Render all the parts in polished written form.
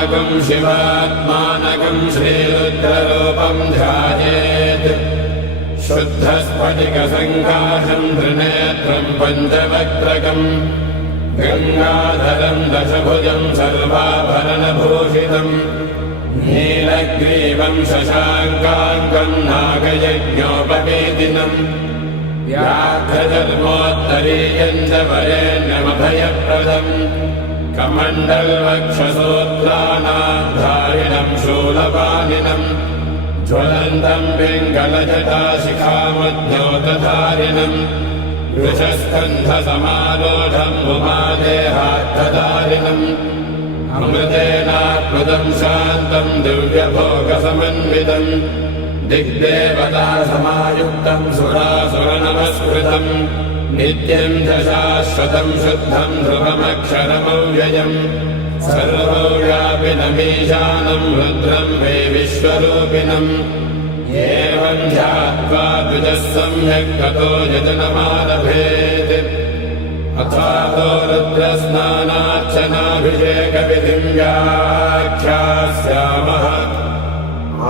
मानकं शिवात्मानकं श्रीरुद्ररूपं ध्यायेत् शुद्धस्फटिकसङ्काशं त्रिनेत्रं पञ्चवक्त्रकम् गङ्गाधरं दशभुजं सर्वाभरणभूषितम् नीलग्रीवं शशाङ्काङ्गं नागयज्ञोपवेदिनम् व्याघ्रधर्मोत्तरीयं च वरेण्यमभयप्रदम् कमण्डलवक्षसूत्राणाधारिणं शूलपाणिनम् ज्वलन्तं पिङ्गलजटाशिखामद्योतधारिणम् वृषस्कन्धसमारूढं उमादेहार्थधारिणम् अमृतेनात्मदं शान्तं दिव्यभोगसमन्वितं दिग्देवतासमायुक्तं सुरासुरनमस्कृतं नित्यं च शाश्वतं शुद्धं ध्रुवमक्षरमव्ययम् सर्वव्यापिनमीशानं रुद्रं मे विश्वरूपिणम् एवं ध्यात्वा द्विजः सम्यक् ततो यजनमारभेत् अथातो रुद्रस्नानार्चनाभिषेकविधिं व्याख्यास्यामः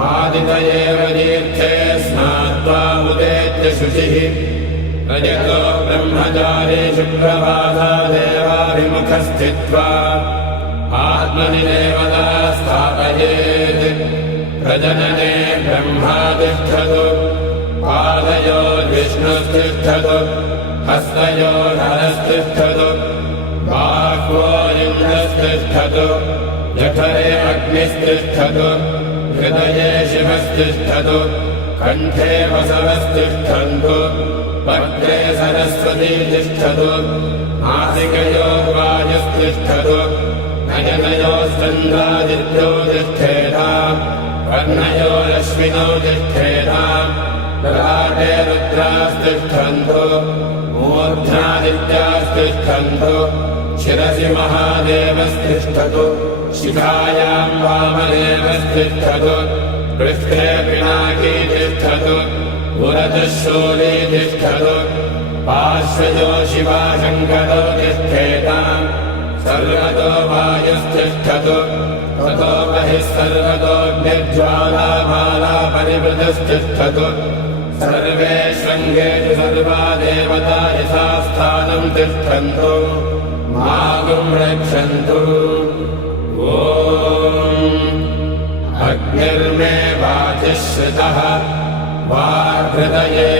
आदितये तीर्थे स्नात्वा उदेत्य शुचिः रजतो ब्रह्मचारी शुक्रवासा देवाभिमुखस्थित्वा आत्मनि देवता स्थापयेत् प्रजनने ब्रह्मा तिष्ठतु पादयोर्विष्णुस्तिष्ठतु हस्तयोर्हरस्तिष्ठतु बाह्वोरिन्द्रस्तिष्ठतु जठरे अग्निस्तिष्ठतु हृदये शिवस्तिष्ठतु कण्ठे वसवस्तिष्ठन्तु वक्त्रे सरस्वती तिष्ठतु नासिकयोर्वायुस्तिष्ठतु नयनयोश्चन्द्रादित्यो तिष्ठेताम् कर्णयोरश्विनौ तिष्ठेताम् ललाटे रुद्रास्तिष्ठन्तु मूर्ध्नादित्यास्तिष्ठन्तु शिरसि महादेवस्तिष्ठतु शिखायां वामदेवस्तिष्ठतु पृष्ठे पिनाकी तिष्ठतु पुरतः शूली तिष्ठतु पार्श्वयो शिवाशङ्करो तिष्ठेताम् सर्वतो वायुस्तिष्ठतु ततो बहिः सर्वतोऽग्निज्वालामाला परिवृतस्तिष्ठतु सर्वेष्वङ्गेषु सर्वा देवता यथास्थानं तिष्ठन्तु मागुं रक्षन्तु ॐ अग्निर्मे वाचिश्रितः वाहृदये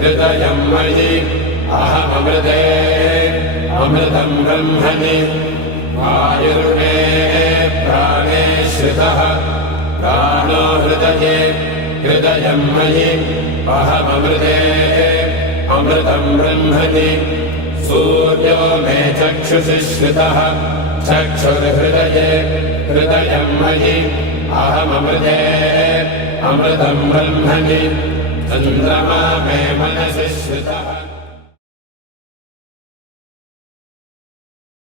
हृदयं मयि अहममृते अमृतं ब्रह्मणि वायुर्मे प्राणे श्रितः प्राणो हृदये हृदयं मयि अहममृते अमृतं ब्रह्मणि सूर्यो मे चक्षुषि श्रितः चक्षुर्हृदये हृदयं मयि अहममृते अमृतं ब्रह्मणि चन्द्रमा मे मनसि श्रितः।